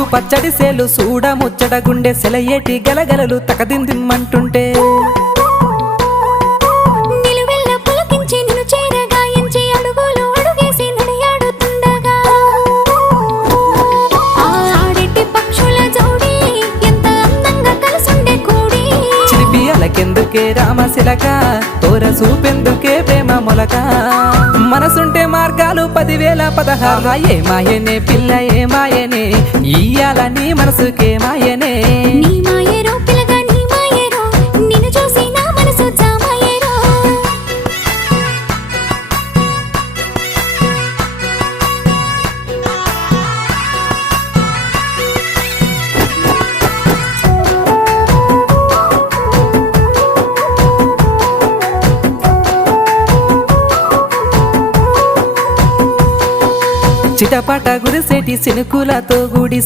ముద్దు పచ్చడి సేలు సూడ ముచ్చట గుండె సెలయేటి గలగలలు తకదిందిమ్మంటుంటే నిలువెల్ల పులకించి నిన్ను చేరగాయించి అడుగులు అడుగేసి నడియాడుతుండగా ఆడెట్టి పక్షుల జోడి ఎంత అందంగా కలుసుండే కూడి చిలిపి అలకెందుకే రామశిలక తోర సూపెందుకే ప్రేమ మొలక మనసుంటే మార్గాలు 10,016 ఏ మాయనే పిల్ల ఏ మాయనే ఇయ్యాల నీ మనసుకే మాయనే నీ మాయేరో పిల్లగా నీ మాయేరో నిన్ను చూసి నా మనసు జామాయేరో చిటపట గురిసేటి సినుకులతో గుడి